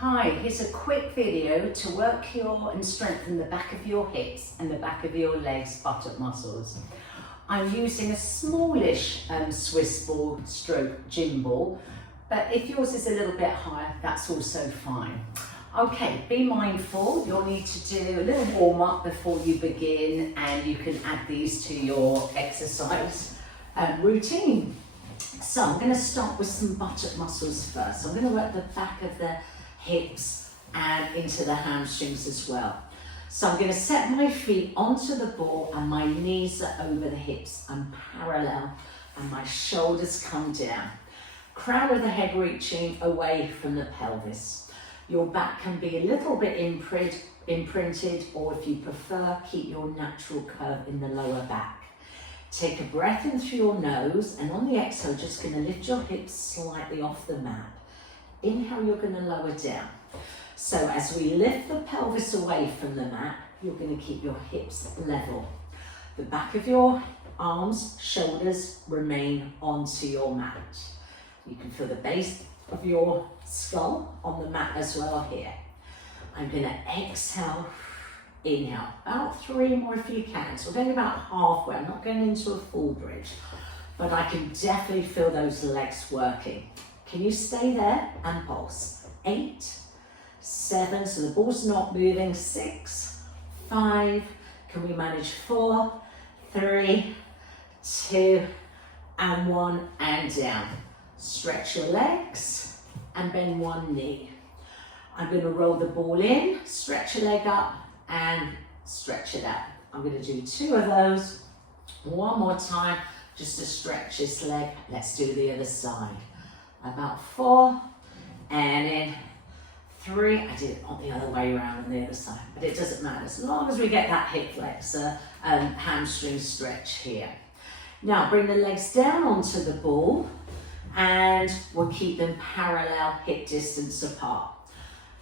Hi, here's a quick video to work your and strengthen the back of your hips and the back of your legs, buttock muscles. I'm using a smallish Swiss ball stroke gym ball, but if yours is a little bit higher, that's also fine. Okay, be mindful, you'll need to do a little warm up before you begin, and you can add these to your exercise routine. So I'm going to start with some buttock muscles first. So I'm going to work the back of the hips and into the hamstrings as well. So I'm going to set my feet onto the ball and my knees are over the hips and parallel, and my shoulders come down. Crown of the head reaching away from the pelvis. Your back can be a little bit imprinted, or if you prefer, keep your natural curve in the lower back. Take a breath in through your nose, and on the exhale, just going to lift your hips slightly off the mat. Inhale, you're going to lower down. So as we lift the pelvis away from the mat, you're going to keep your hips level. The back of your arms, shoulders remain onto your mat. You can feel the base of your skull on the mat as well here. I'm going to exhale, inhale, about 3 more if you can. So we're going about halfway. I'm not going into a full bridge, but I can definitely feel those legs working. Can you stay there and pulse? 8, 7, so the ball's not moving. 6, 5, can we manage 4, 3, 2, and 1, and down. Stretch your legs and bend one knee. I'm going to roll the ball in, stretch your leg up and stretch it out. I'm going to do 2 of those. One more time, just to stretch this leg. Let's do the other side. About 4, and in 3. I did it on the other way around on the other side, but it doesn't matter as long as we get that hip flexor hamstring stretch here. Now bring the legs down onto the ball, and we'll keep them parallel, hip distance apart.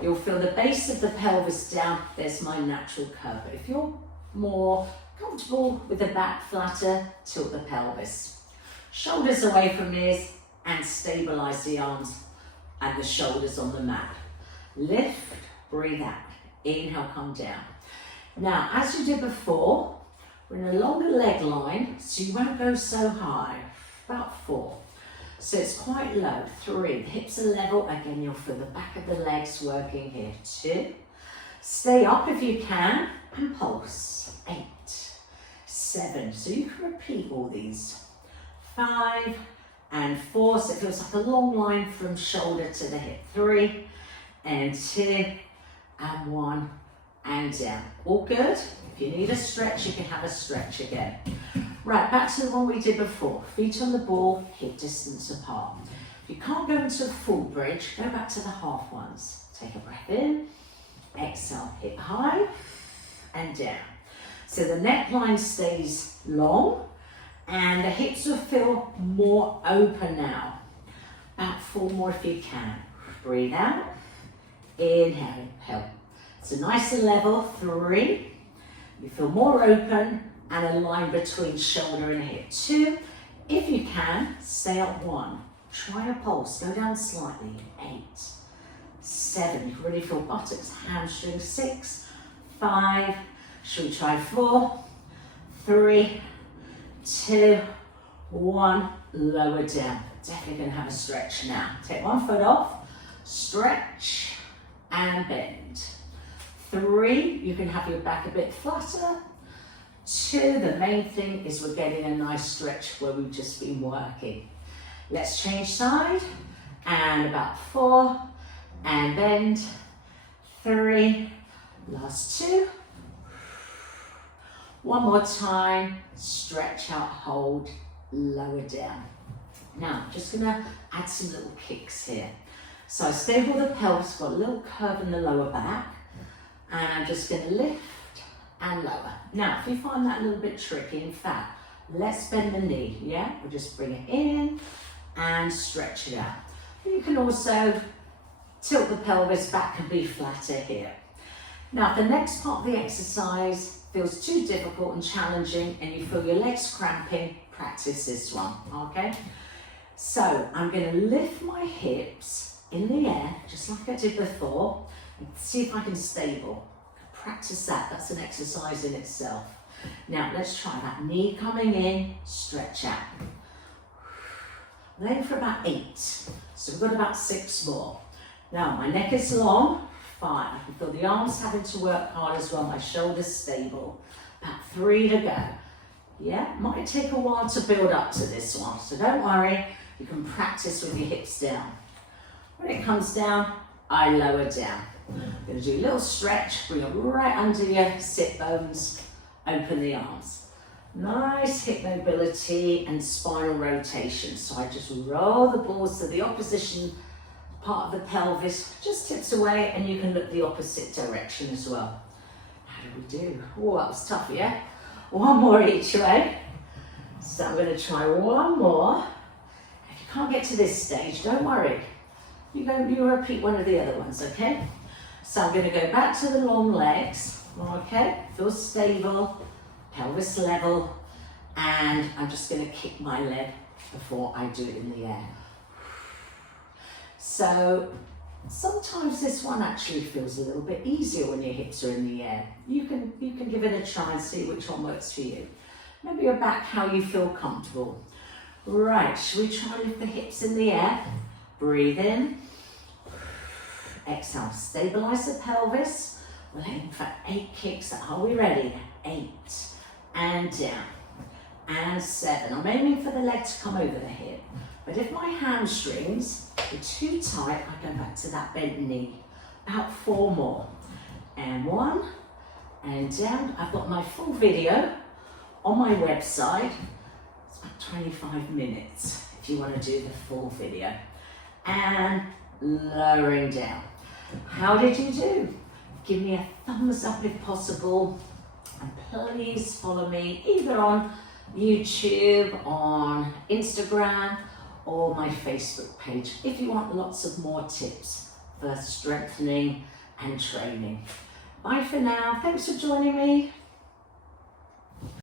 You'll feel the base of the pelvis down. There's my natural curve, but if you're more comfortable with the back flatter, tilt the pelvis. Shoulders away from ears, and stabilize the arms and the shoulders on the mat. Lift, breathe out. Inhale, come down. Now, as you did before, we're in a longer leg line, so you won't go so high. About 4. So it's quite low. 3, the hips are level. Again, you'll feel the back of the legs working here. 2, stay up if you can, and pulse. 8, 7, so you can repeat all these. 5, and 4, so it feels like a long line from shoulder to the hip. 3, and 2, and 1, and down. All good? If you need a stretch, you can have a stretch again. Right, back to the one we did before. Feet on the ball, hip distance apart. If you can't go into a full bridge, go back to the half ones. Take a breath in, exhale, hip high, and down. So the neckline stays long, and the hips will feel more open now. About 4 more if you can. Breathe out, inhale, inhale. So nice and level. 3, you feel more open and a line between shoulder and hip. 2, if you can, stay up. 1. Try a pulse, go down slightly. 8, 7, you can really feel buttocks, hamstrings. 6, 5, should we try 4, 3, 2, 1, lower down. Definitely going to have a stretch now. Take 1 foot off, stretch and bend. 3, you can have your back a bit flatter. 2, the main thing is we're getting a nice stretch where we've just been working. Let's change side, and about 4, and bend. 3, last 2. 1 more time, stretch out, hold, lower down. Now, just gonna add some little kicks here. So I stable the pelvis, got a little curve in the lower back, and I'm just gonna lift and lower. Now, if you find that a little bit tricky, in fact, let's bend the knee, yeah? We'll just bring it in and stretch it out. You can also tilt the pelvis back and be flatter here. Now, if the next part of the exercise feels too difficult and challenging and you feel your legs cramping, practice this one, okay? So I'm going to lift my hips in the air, just like I did before, and see if I can stable. Practice that, that's an exercise in itself. Now let's try that. Knee coming in, stretch out. Then for about 8. So we've got about 6 more. Now my neck is long, 5. I can feel the arms having to work hard as well, my shoulders stable. About 3 to go. Yeah, might take a while to build up to this one, so don't worry, you can practice with your hips down. When it comes down, I lower down. I'm going to do a little stretch, bring it right under your sit bones, open the arms. Nice hip mobility and spinal rotation. So I just roll the balls to the opposition part of the pelvis, just tips away, and you can look the opposite direction as well. How do we do? Oh, that was tough, yeah? One more each way. So I'm going to try one more. If you can't get to this stage, don't worry. You repeat one of the other ones, okay? So I'm going to go back to the long legs, okay? Feel stable, pelvis level, and I'm just going to kick my leg before I do it in the air. So sometimes this one actually feels a little bit easier when your hips are in the air. You can give it a try and see which one works for you. Maybe your back, how you feel comfortable. Right, should we try with the hips in the air? Breathe in. Exhale, stabilize the pelvis. We're aiming for 8 kicks. Are we ready? 8, and down, and 7. I'm aiming for the leg to come over the hip. But if my hamstrings are too tight, I go back to that bent knee. About 4 more. And 1, and down. I've got my full video on my website. It's about 25 minutes if you want to do the full video. And lowering down. How did you do? Give me a thumbs up if possible. And please follow me either on YouTube, on Instagram, or my Facebook page if you want lots of more tips for strengthening and training. Bye for now. Thanks for joining me.